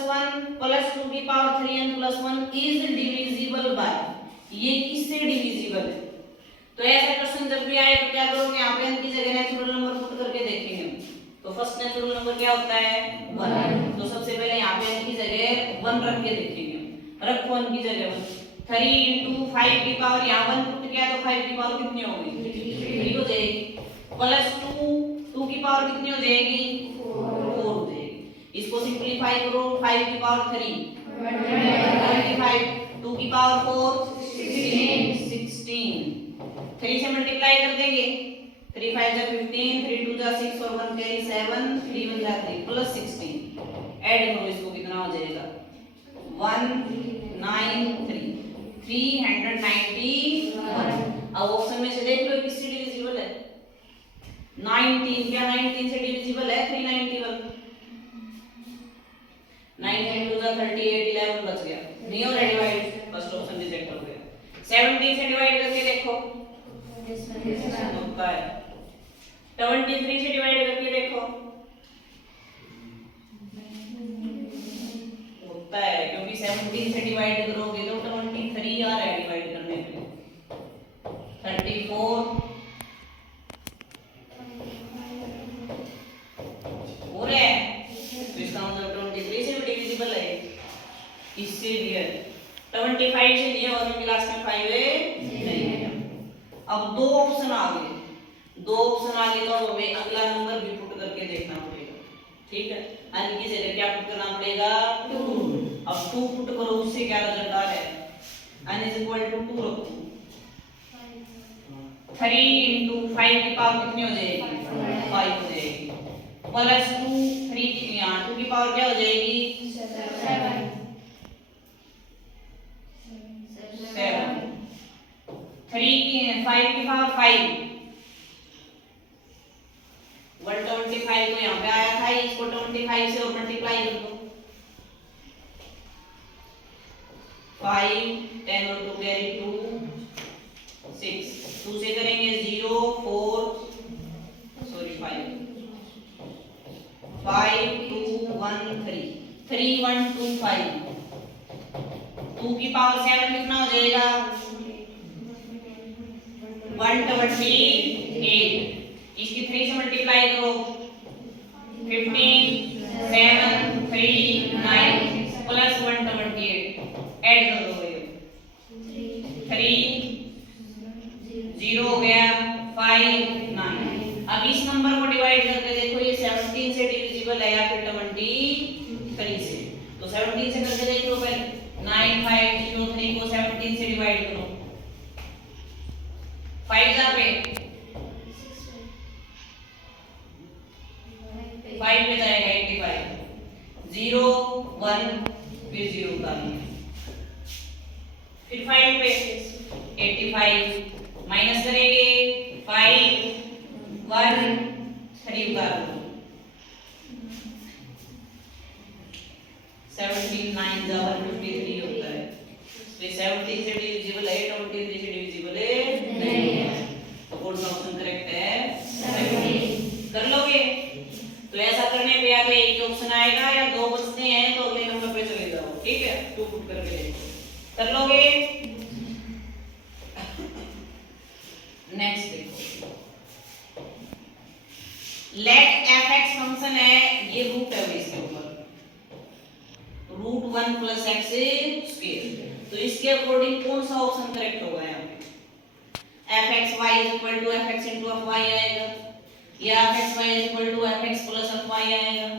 1 plus 2 की power 3n plus 1 is divisible by, ये किससे डिविजिबल है? तो ऐसा क्वेश्चन जब भी आए तो क्या करोगे, यहाँ पे n की जगह नेचुरल नंबर पुट करके देखेंगे। तो फर्स्ट नेचुरल नंबर क्या होता है 1, तो सबसे पहले यहाँ पे n की जगह 1 रख के देखेंगे। रखो n की जगह 1, 3 into 5 की पावर यहाँ 1 पुट किया तो 5 की पावर कितनी होगी 3 हो जाएगी, प्लस 2 की पावर कितनी हो जाएगी 4 हो जाएगी। इसको सिंपलीफाई करो, 5 की पावर 3 25, 2 की पावर 4 16, 3 से मल्टीप्लाई कर देंगे, 3 5 जा 15, 3 2 जा 6 और 1 कैरी 7, 3 1 जा 3 प्लस 16, ऐड करो इसको कितना हो जाएगा 193, 391। अब ऑप्शन में से देख लो किससे डिविजिबल है 19, क्या 19 से डिविजिबल है 391, 9 into 38, 11 बच गया, नहीं हो रहा डिवाइड, फर्स्ट ऑप्शन रिजेक्ट हो गया। 17 से डिवाइड करके देखो होता है, 23 से डिवाइड करके देखो होता है, क्योंकि 17 से डिवाइड करोगे तो 23 आ रहा है डिवाइड करने पे, 34 हो रहा है, तो इसका मतलब 23 से भी डिविजिबल है, इससे भी है, 25 से नहीं है और क्योंकि लास्ट में 5 है नहीं है। अब दो ऑप्शन आ गए, दो ऑप्शन आ गए तो अब हमें अगला नंबर भी पुट करके देखना पड़ेगा, ठीक है। n की जगह क्या पुट करना पड़ेगा 2, अब 2 पुट करो, उससे क्या रिजल्ट आ रहा है n is equal to 2 रखो, 3 into 5 की पावर कितनी हो जाएगी 5 हो जाएगी, प्लस 2 3 की 2 की पावर क्या हो जाएगी 7, 3 की 5 की पावर 5, 125 तो यहाँ पे आया था, इसको 25 से और मल्टीप्लाई कर दो, 5 10 और 2 कैरी 2 6, 2 से करेंगे 0 4 सॉरी 5 2 1 3 3 1 2 5, 2 की पावर 7 कितना हो जाएगा 128, इसकी 3 से मल्टीप्लाई करो, 15 7 3 9 प्लस 128, ऐड कर दो, 3 0 हो गया 5 9। अब इस नंबर को डिवाइड करके देखो ये 17 से डिविजिबल है या फिर 23 से, तो 17 से करके देख लो पहले, 9503 को 17 से डिवाइड करो, 5 जा पे 5 पे जाएगा 85, 0 1 फिर 0 उतारना, फिर 5 पे 85 माइनस करेंगे 5 1 3 उतार दो, 17 9 जा 153 होता है, तो 17 से डिविजिबल है 23 से डिविजिबल है नहीं है, तो कौन सा ऑप्शन करेक्ट है 17। कर लोगे, तो ऐसा करने पे या तो एक ही ऑप्शन आएगा या दो बचते हैं तो अगले नंबर पे चले जाओ, ठीक है, 2 पुट करके देखो, कर लोगे। नेक्स्ट देखो, लेट fx फंक्शन है, ये रूट है इसके ऊपर, रूट 1 प्लस एक्स स्क्वायर, तो इसके अकॉर्डिंग कौन सा ऑप्शन करेक्ट होगा यहाँ पे, fxy is equal to fx into fy आएगा, या fxy is equal to fx plus fy आएगा,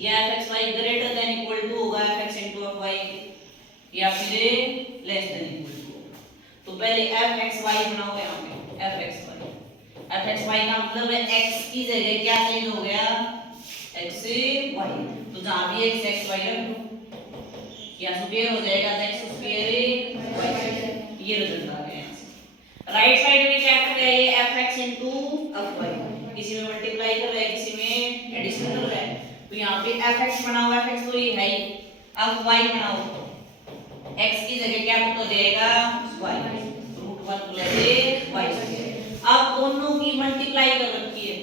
या fxy greater than equal to होगा fx into fy, या फिर लेस देन इक्वल टू। तो पहले fxy बनाओ यहाँ पे, fxy का मतलब है x की जगह क्या चेंज हो गया xy, तो जहाँ भी x xy रख दो, या स्क्वायर हो जाएगा x स्क्वायर y, ये रिजल्ट आ गया यहाँ से। राइट साइड में क्या कर रहा है ये fx into fy, किसी में मल्टीप्लाई कर रहा है किसी में एडिशन कर रहा है, तो यहाँ पे fx बनाओ, fx तो ये है ही, अब y बनाओ, x की जगह क्या हो जाएगा y, रूट 1 प्लस y। अब दोनों की मल्टीप्लाई कर रखी है,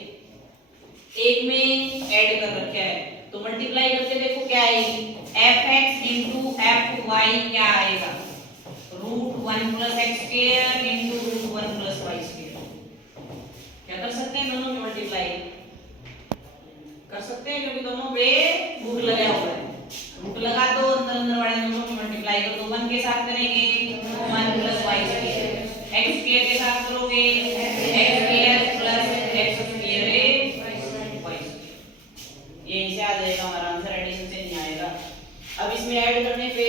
एक में ऐड कर रखा है, तो मल्टीप्लाई करके देखो क्या आएगी, fx into fy क्या आएगा √1 + x² into √1 + y²। क्या कर सकते हैं दोनों में मल्टीप्लाई कर सकते हैं क्योंकि दोनों पे रूट लगा हुआ है। रूट लगा दो अंदर अंदर वाले दोनों में मल्टीप्लाई कर दो। 1 के साथ करेंगे 1 + y², x² के साथ करोगे x² + x² y²। ये इसे आ जाएगा हमारा आंसर, एडिशन से नहीं आएगा। अब इसमें ऐड करने पे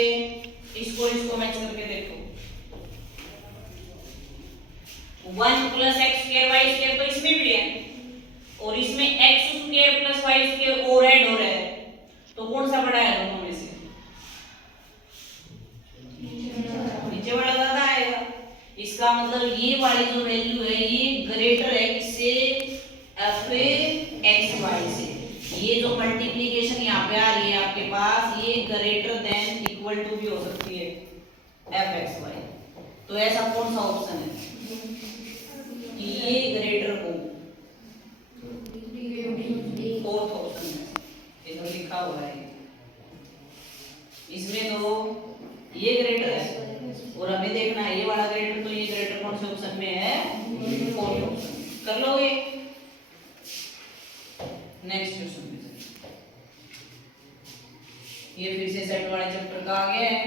इसको मैच करके देखो 1 + x² y² तो इसमें भी है और इसमें x² + y² और ऐड हो रहा है, तो कौन सा बड़ा है दोनों में से? नीचे वाला ज्यादा आएगा। इसका मतलब ये वाली जो वैल्यू है ये ग्रेटर है किससे? fxy से। ये जो मल्टीप्लिकेशन यहाँ पे आ रही है आपके पास ये ग्रेटर देन इक्वल टू भी हो सकती है fxy। तो ऐसा कौन सा ऑप्शन है कि ये ग्रेटर हो? फोर्थ ऑप्शन है, ये तो लिखा हुआ है। इसमें तो ये ग्रेटर है और हमें देखना है ये वाला ग्रेटर, तो ये ग्रेटर कौन से ऑप्शन में है? Fourth option. कर लोगे? नेक्स्ट क्वेश्चन में ये फिर से सेट वाले चैप्टर का आ गया है।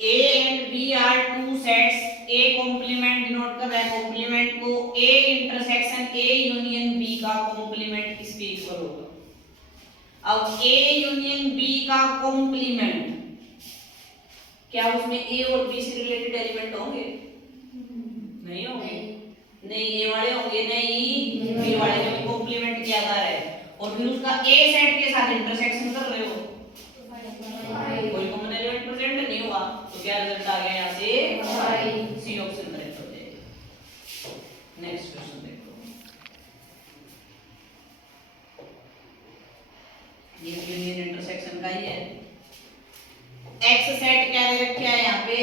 A and B are two sets. A complement denote कर रहा है कॉम्प्लीमेंट को, A intersection A union B का कॉम्प्लीमेंट इसके इक्वल होगा। अब A यूनियन B का कॉम्प्लीमेंट क्या उसमें A और B से रिलेटेड एलिमेंट होंगे? नहीं होंगे। नहीं A वाले होंगे, नहीं B वाले, जो कॉम्प्लीमेंट किया जा रहा है और फिर उसका A सेट के साथ इंटरसेक्शन कर रहे हो, कोई कॉमन एलिमेंट प्रेजेंट नहीं हुआ, तो क्या रिजल्ट आ गया यहाँ से? सी ऑप्शन करेक्ट हो जाएगा। नेक्स्ट क्वेश्चन देखो, ये यूनियन इंटरसेक्शन का ही है। एक्स सेट क्या दे रखा है यहाँ पे?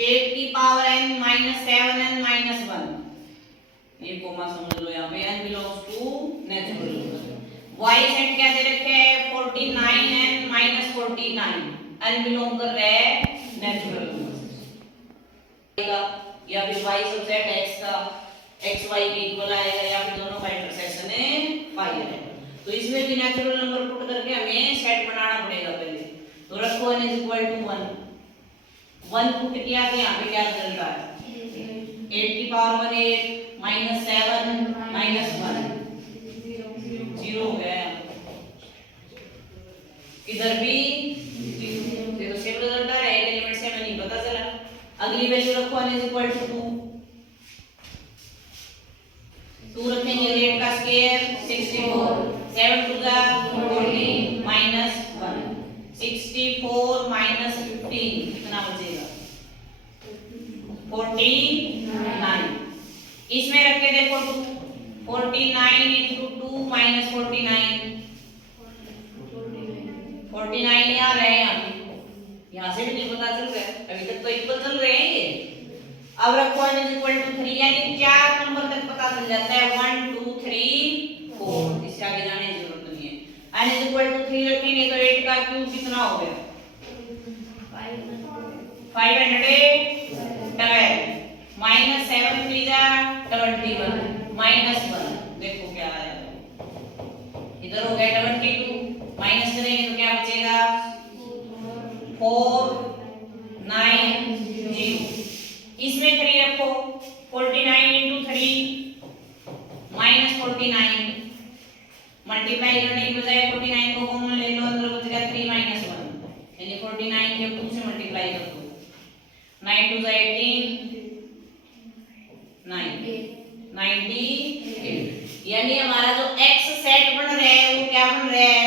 8 की पावर n - 7n - 1, ये कोमा समझ लो यहाँ पे, n belongs to natural number. y set क्या दे रखे है? 49n - 49, n बिलोंग कर रहा है नेचुरल नंबर या फिर y सबसेट x का x y के इक्वल आएगा या फिर दोनों का इंटरसेक्शन है पाई आएगा। तो इसमें भी नेचुरल नंबर पुट करके हमें सेट बनाना पड़ेगा पहले। तो रखो n = 1 1 पुट किया तो यहाँ पे क्या रिजल्ट आ रहा है? 8 की पावर 8 - 7 - 1 0 हो गया। इधर भी देखो सेम रिजल्ट आ रहा है, एक एलिमेंट से हमें नहीं पता चला। अगली वैल्यू रखो n = 2 2 रखेंगे 8 का स्क्वायर 64 7 to the 40 -1 64 - 15 कितना बचेगा? 49। इसमें रख के देखो 2 49 into 2 - 49 49 यहाँ रहे यहाँ से भी नहीं पता चल रहा है, अभी तक तो इक्वल चल रहे हैं ये। अब रखो n = 3 यानी 4 नंबर तक पता चल जाता है 1 2 3 4, इससे आगे जाने की जरूरत नहीं है। n = 3 रखेंगे तो 8 का क्यूब कितना हो गया? 512 -7 3 जा 21 -1, देखो क्या आया, इधर हो गया 22 माइनस करेंगे तो क्या बचेगा? 4 9 0। इसमें 3 रखो 49 into 3 -49 मल्टीप्लाई करने की बजाय 49 को कॉमन ले लो, अंदर बच गया 3 - 1 यानी 49 के 2 से मल्टीप्लाई कर दो 9 2 18 98 यानी हमारा जो x सेट बन रहा है वो क्या बन रहा है?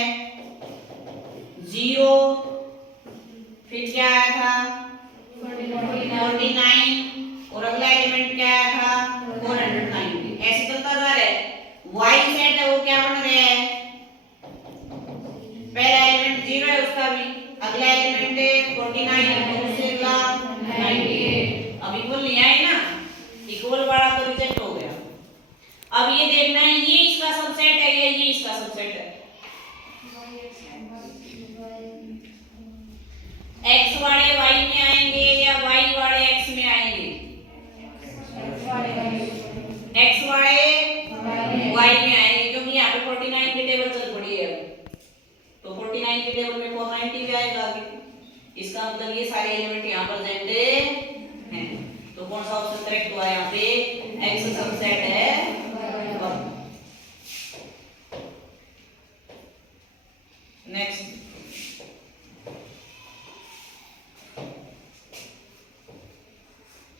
0 फिर क्या आया था? 49 और अगला एलिमेंट क्या आया था? 490। ऐसे चलता जा रहा है। y सेट है वो क्या बन रहा है? पहला एलिमेंट 0 है उसका भी, अगला एलिमेंट है 49 और उससे अगला 98। अब इक्वल नहीं आए ना, इक्वल वाला तो रिजेक्ट हो गया। अब ये देखना है ये इसका सबसेट है या ये इसका सबसेट है? x वाले y में आएंगे या y वाले x में आएंगे? x वाले y में आएंगे, क्योंकि यहाँ पे 49 की टेबल चल पड़ी है। तो 49 की टेबल में 490 भी आएगा आगे। इसका मतलब ये सारे एलिमेंट यहाँ प्रेजेंट हैं। तो कौन सा ऑप्शन करेक्ट हुआ यहाँ पे? x सबसेट है 1। नेक्स्ट,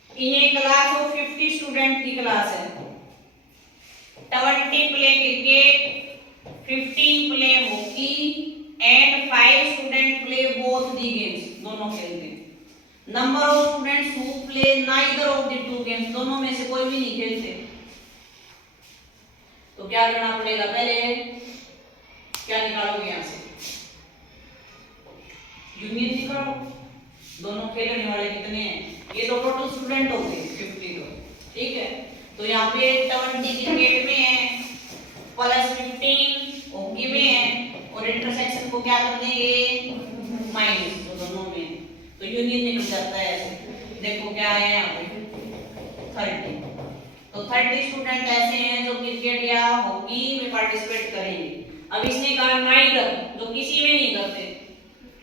ये क्लास ऑफ 50 स्टूडेंट की क्लास है। 20 play cricket, 15 play hockey and 5 student play both the games, दोनों खेलते हैं। Number of students who play neither of the two games, दोनों में से कोई भी नहीं खेलते। तो क्या करना पड़ेगा? पहले क्या निकालोगे यहां से? यूनियन निकालो। दोनों खेलने वाले कितने हैं? ये तो टोटल स्टूडेंट हो गए 50 तो, ठीक है। तो यहाँ पे 20 क्रिकेट में है प्लस 15 हॉकी में है, और इंटरसेक्शन को क्या कर देंगे? माइनस, तो दोनों में तो यूनियन निकल जाता है ऐसे। देखो क्या है यहाँ पे 30। तो 30 स्टूडेंट ऐसे हैं जो क्रिकेट या हॉकी में पार्टिसिपेट करेंगे। अब इसने कहा नाइदर, जो किसी में नहीं करते।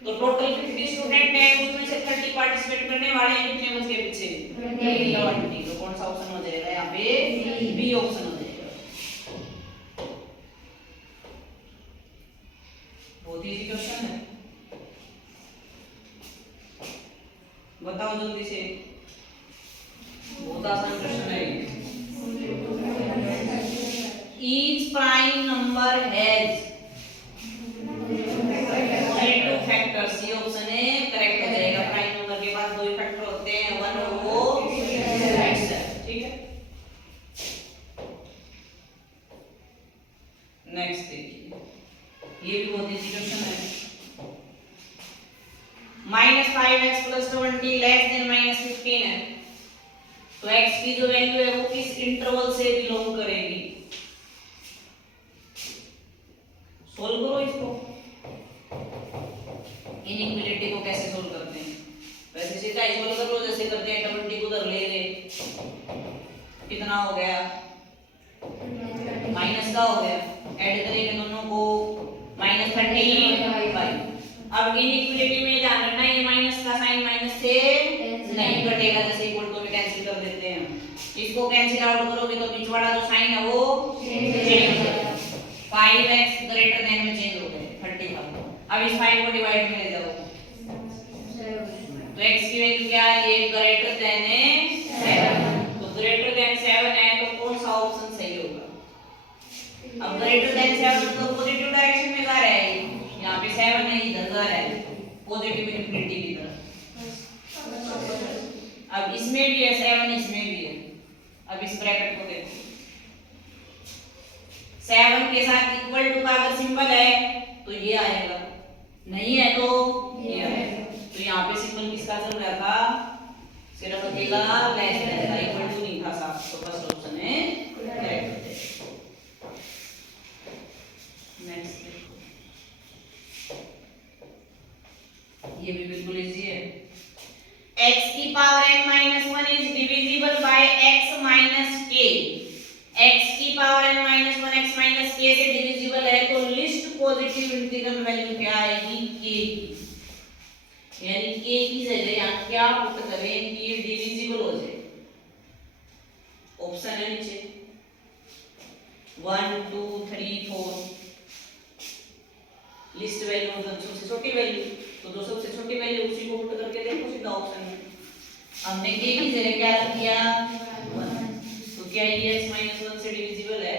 तो टोटल 50 स्टूडेंट है, उसमें से 30 पार्टिसिपेट करने वाले हैं। कितने बच गए पीछे? 20। तो कौन सा ऑप्शन हो जाएगा यहाँ पे? बी ऑप्शन हो जाएगा। बहुत इजी क्वेश्चन है, बताओ जल्दी से। बहुत आसान क्वेश्चन है। Each prime number has factors, ये ऑप्शन है करेक्ट हो जाएगा। प्राइम नंबर के पास दो ही फैक्टर होते हैं, वन और वो एक्स, ठीक है। नेक्स्ट देखिए, ये भी बहुत इजी क्वेश्चन है। -5x + 20 लेस देन -15 है। तो x की जो वैल्यू है वो किस इंटरवल से बिलोंग करेगी? सोल्व करो इसको। इनइक्वालिटी को कैसे सोल्व करते हैं? वैसे सीधा ही सोल्व करो जैसे करते हैं। 20 को उधर ले ले, कितना हो गया? माइनस का हो गया। ऐड करेंगे दोनों को, -35। अब इनइक्वालिटी में ध्यान रखना, ये माइनस का साइन माइनस से नहीं कटेगा, जैसे इक्वल टू में कैंसिल कर देते हैं। इसको कैंसिल आउट करोगे तो बीच वाला जो साइन है वो चेंज हो जाएगा। 5x ग्रेटर देन में चेंज हो गए 35। अब इस 5 को डिवाइड में ले जाओ, तो x की वैल्यू क्या है? ये ग्रेटर देन है 7। तो ग्रेटर देन 7 है, तो कौन सा ऑप्शन सही होगा? अब ग्रेटर देन 7 तो पॉजिटिव डायरेक्शन में जा रहा है, यहाँ पे 7 है, इधर जा रहा है पॉजिटिव इनफिनिटी की तरफ। अब इसमें भी है 7, इसमें भी है। अब इस ब्रैकेट को देखो, 7 के साथ इक्वल टू का अगर सिंबल है तो ये आएगा, नहीं है तो ये आएगा। तो यहाँ पे सिंबल किसका चल रहा था? सिर्फ अकेला लेस देन था, इक्वल टू नहीं था साथ। तो फर्स्ट ऑप्शन है करेक्ट। नेक्स्ट देखो, ये भी बिल्कुल इजी है। x की power n-1 is divisible by x minus k। x की power n-1 x minus k से डिविजिबल है, तो लिस्ट पॉजिटिव इंटीग्रल वैल्यू क्या आएगी? k की। यानी k की जगह यहाँ क्या पुट करें कि ये डिविजिबल हो जाए? ऑप्शन है नीचे 1 2 3 4। लिस्ट वैल्यू मतलब सबसे छोटी वैल्यू, तो जो सबसे छोटी वैल्यू उसी को पुट करके देखो सीधा ऑप्शन में। हमने k की जगह क्या रख दिया? 1। तो क्या ये x-1 से डिविजिबल है?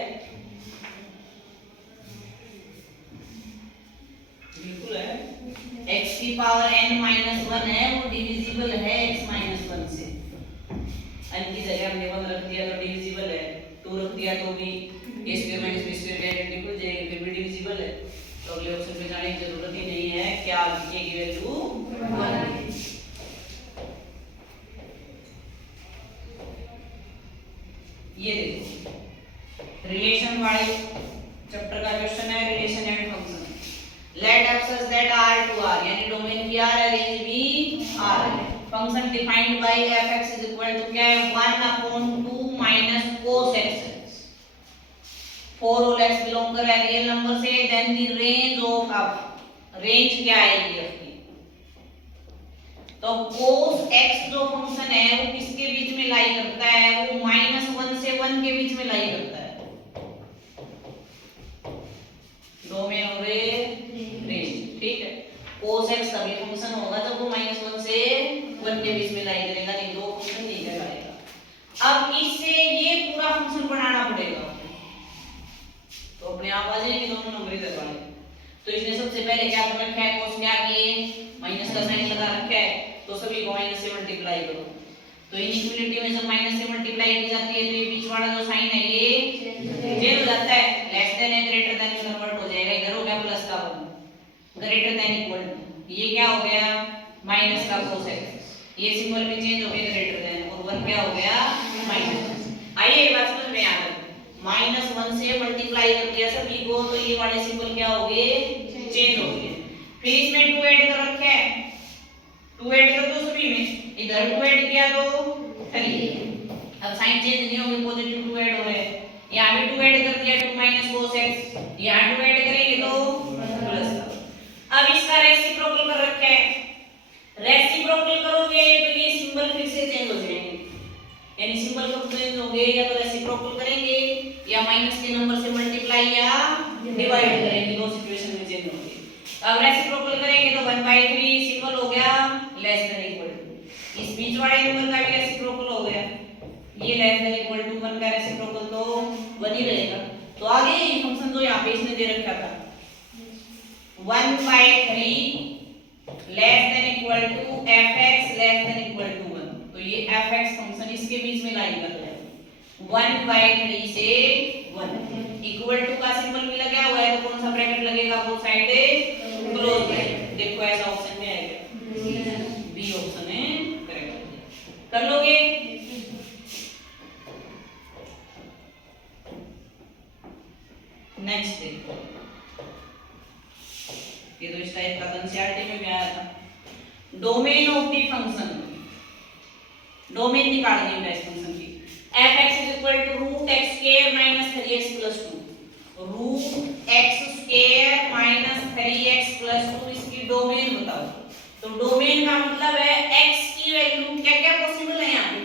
बिल्कुल है। x की पावर n-1 है, वो डिविजिबल है x-1 से। n की जगह हमने 1 रख दिया तो डिविजिबल है, 2 रख दिया तो भी a² - b² की आइडेंटिटी हो जाएगी, फिर भी डिविजिबल है। तो अगले ऑप्शन पे जाने की जरूरत ही नहीं है। क्या k की वैल्यू 1 है। ये देखो रिलेशन वाले चैप्टर का क्वेश्चन है relation and function. Let f such that r to r यानी डोमेन भी r है रेंज भी r है। Function defined by fx is equal to क्या है 1/2 minus cos x। for all x belong कर रहा है रियल नंबर से then the range of f range क्या आएगी f की। तो cos x जो फंक्शन है वो किसके बीच में लाई करता है, वो -1 से 1 के बीच में लाई करता है। डोमेन और रेंज ठीक है। cos x तभी फंक्शन होगा जब वो -1 से 1 के बीच में लाई करेगा, नहीं दो फंक्शन नहीं लगाएगा। अब इससे ये पूरा फंक्शन बनाना पड़ेगा तो अपने आप आ जाएंगे दोनों नंबर इधर वाले। तो इसने सबसे पहले क्या कर रखा है, cos क्या किए माइनस का साइन लगा रखा है, तो सभी को माइनस से मल्टीप्लाई करो। तो इनइक्वालिटी में जब माइनस से मल्टीप्लाई की जाती है तो ये बीच वाला जो साइन है ये चेंज हो जाता है, लेस देन है ग्रेटर देन में कन्वर्ट हो जाएगा। इधर हो गया प्लस का 1 ग्रेटर देन इक्वल टू, ये क्या हो गया माइनस का cos x, ये सिंबल भी चेंज हो गया ग्रेटर देन, और 1 क्या हो गया माइनस। आइए एक बात समझ में आ गई, -1 से मल्टीप्लाई कर दिया सभी को तो ये वाले सिंबल क्या हो गए चेंज हो गए। फिर इसमें 2 ऐड कर रखा है, 2 ऐड कर दो सभी में, इधर 2 ऐड किया तो 3। अब साइन चेंज नहीं होंगे, पॉजिटिव 2 ऐड हो रहे हैं, यहां भी 2 ऐड कर दिया 2 माइनस cos x, यहां 2 ऐड करेंगे तो प्लस का। अब इसका रेसिप्रोकल कर रखा है, रेसिप्रोकल करोगे तो ये सिंबल फिर से चेंज हो जाएंगे, यानी सिंबल कब चेंज होंगे, या तो रेसिप्रोकल करेंगे या माइनस के नंबर से मल्टीप्लाई या डिवाइड करेंगे, दो सिचुएशन में चेंज होंगे। अब रेसिप्रोकल करेंगे तो 1/3 सिंबल हो गया लेस देन इक्वल टू, इस बीच वाले नंबर का भी रेसिप्रोकल हो गया, ये लेस देन इक्वल टू 1 का रेसिप्रोकल तो 1 ही रहेगा। तो आगे ये फंक्शन जो यहां पे इसने दे रखा था 1/3 less than equal to fx less than equal to 1, तो ये fx फंक्शन इसके बीच में लाई कर रहा है 1/3 से 1 इक्वल टू का सिंबल भी लगा हुआ है तो कौन सा ब्रैकेट लगेगा, बोथ साइड क्लोज ब्रैकेट। देखो ऐसा ऑप्शन में आएगा, बी ऑप्शन है करेक्ट, कर लोगे। नेक्स्ट देखो, ये तो इस टाइप का एनसीईआरटी में भी आया था। Domain of the function, domain निकाल देंगे इस फंक्शन की। fx is equal to root x square minus 3x plus 2, root x square minus 3x plus 2 इसकी डोमेन बताओ। तो डोमेन का मतलब है x की वैल्यू क्या क्या पॉसिबल है यहाँ पे,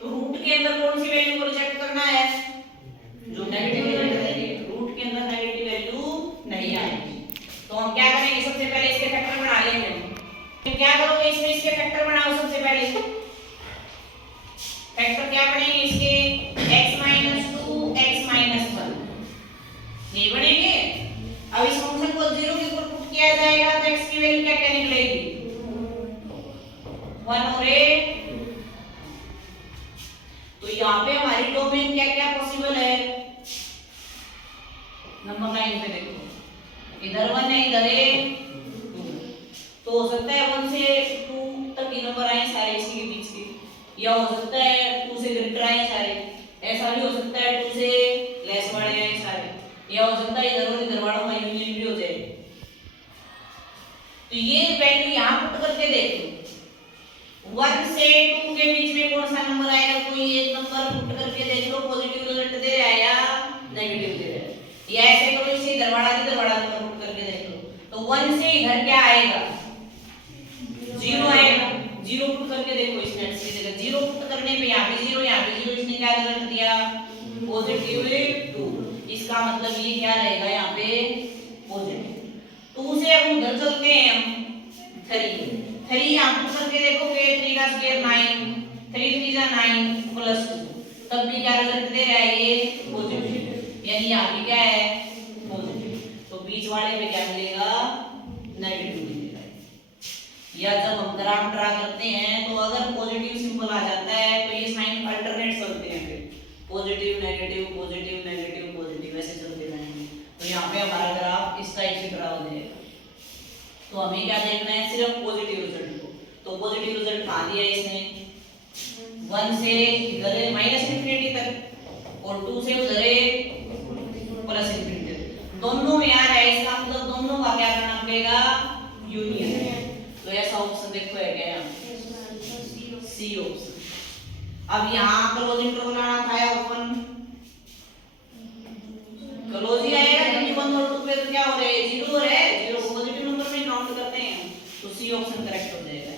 तो रूट के अंदर कौन सी वैल्यू को रिजेक्ट करना है, जो नेगेटिव रिजल्ट देगी, रूट के अंदर नेगेटिव वैल्यू नहीं आएगी। तो हम क्या करेंगे, सबसे पहले इसके फैक्टर बना लेंगे। तो क्या करोगे इसमें, इसके फैक्टर बनाओ सबसे पहले। फैक्टर क्या बनेंगे इसके, x - 2 x - 1 ये बनेंगे। अब इस फंक्शन को 0 के ऊपर पुट किया जाएगा तो x की वैल्यू क्या क्या निकलेगी 1 और 8। तो यहाँ पे हमारी डोमेन क्या क्या पॉसिबल है, नंबर 9 पे देखो, इधर 1 है इधर है 2, तो हो सकता है 1 से 2 तक ये नंबर आए सारे इसी के बीच के, या हो सकता है 2 से ग्रेटर आए सारे, ऐसा भी हो सकता है 2 से लेस वाले आए सारे, या हो सकता है इधर और इधर वालों का यूनियन भी हो जाए। तो ये वैल्यू यहाँ पुट करके देखो 1 से 2 के बीच में कौन सा नंबर आएगा, कोई एक नंबर पुट करके देख लो पॉजिटिव रिजल्ट दे रहा है या नेगेटिव दे रहा है, या ऐसे करो इसे इधर वाला नंबर पुट करके देख लो। तो 1 से इधर क्या आएगा 0 आएगा, 0 पुट करके देखो इसमें इसकी जगह 0 पुट करने पे यहाँ पे 0 यहाँ पे 0, इसने क्या रिजल्ट दिया पॉजिटिव 2, इसका मतलब ये क्या रहेगा यहाँ पे पॉजिटिव। 2 से अब उधर चलते हैं हम 3 यहाँ पुट करके देखोगे 3 का स्क्वायर 9, 3 3 जा 9 प्लस 2, तब भी क्या रिजल्ट दे रहा है ये पॉजिटिव, यानी यहाँ पे क्या है पॉजिटिव। तो बीच वाले पे क्या मिलेगा नेगेटिव मिलेगा। या जब हम ग्राफ ड्रा करते हैं तो अगर पॉजिटिव सिंबल आ जाता है तो ये साइन अल्टरनेट चलते हैं, फिर positive negative positive negative positive ऐसे चलते रहेंगे। तो यहाँ पे हमारा ग्राफ इस टाइप से ड्रा हो जाएगा। तो हमें क्या देखना है सिर्फ पॉजिटिव रिजल्ट को। तो पॉजिटिव रिजल्ट कहाँ दिया इसने 1 से इधर -∞ तक, और 2 से उधर एक प्लस इंफिनिटी, दोनों में आ रहा है, इसका मतलब दोनों का क्या करना पड़ेगा, यूनियन है। तो ऐसा ऑप्शन देखो है क्या, सी ऑप्शन। अब यहाँ क्लोज इंटरवल आना था या ओपन, क्लोज ही आएगा क्योंकि 1 और 2 पे तो क्या हो रहा है, 0 हो रहा है, 0 को पॉजिटिव नंबर में काउंट करते हैं, तो सी ऑप्शन करेक्ट हो जाएगा।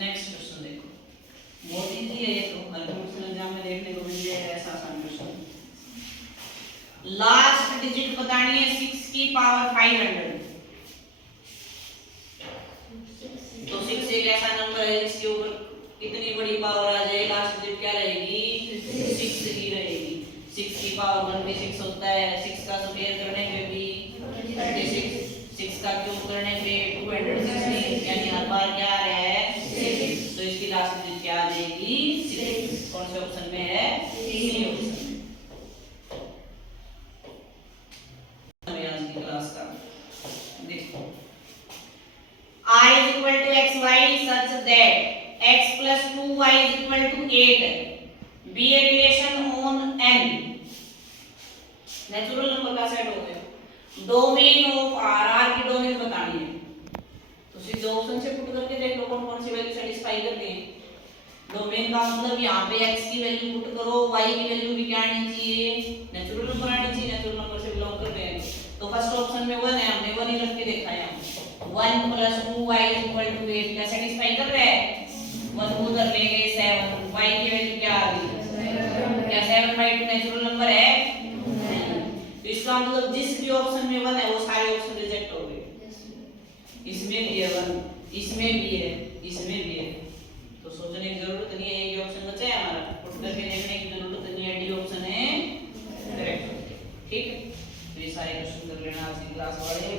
नेक्स्ट क्वेश्चन देखो, बहुत इजी है ये तो, हर क्वेश्चन एग्जाम में देखने को मिल जाएगा ऐसा आसान क्वेश्चन। लास्ट डिजिट बतानी है 6 की पावर 500, तो 6 एक ऐसा नंबर है जिसके ऊपर कितनी बड़ी पावर आ जाए, लास्ट डिजिट क्या रहेगी, 6 ही रहेगी। 6 की पावर 1 भी 6 होता है, 6 का स्क्वायर करने पे भी 36, 6 का क्यूब करने पे 260, यानी हर बार क्या आ रहा है 6, तो इसकी लास्ट डिजिट क्या आ जाएगी 6। कौन से ऑप्शन में है, सी ऑप्शन में। आज की क्लास का देखो, I is equal to xy such that x plus 2y is equal to 8 be a relation on n, natural number का सेट हो गया, डोमेन ऑफ आर की डोमेन बतानी है, तो सीधे ऑप्शन से पुट करके देख लो कौन कौन सी वैल्यू सेटिस्फाई करते हैं। डोमेन का मतलब यहाँ पे x की वैल्यू पुट करो, y की वैल्यू भी क्या आनी चाहिए, नेचुरल नंबर आनी चाहिए, नेचुरल नंबर से बिलोंग करते हैं। तो फर्स्ट ऑप्शन में 1 है, हमने 1 ही रख के देखा है, 1 plus 2y is equal to 8 क्या सेटिस्फाई कर रहा है, 1 उधर ले गए 7, y की वैल्यू क्या आ गई, क्या 7/2 नेचुरल नंबर है, तो इसका मतलब जिस भी ऑप्शन में 1 है वो सारे ऑप्शन रिजेक्ट हो गए, इसमें भी है 1, इसमें भी है, इसमें भी है, तो सोचने की जरूरत नहीं है, ये ऑप्शन बचा है हमारा, पुट करके देखने की जरूरत नहीं है, डी ऑप्शन है करेक्ट। ठीक है, तो ये सारे क्वेश्चन कर लेना आज की क्लास वाले।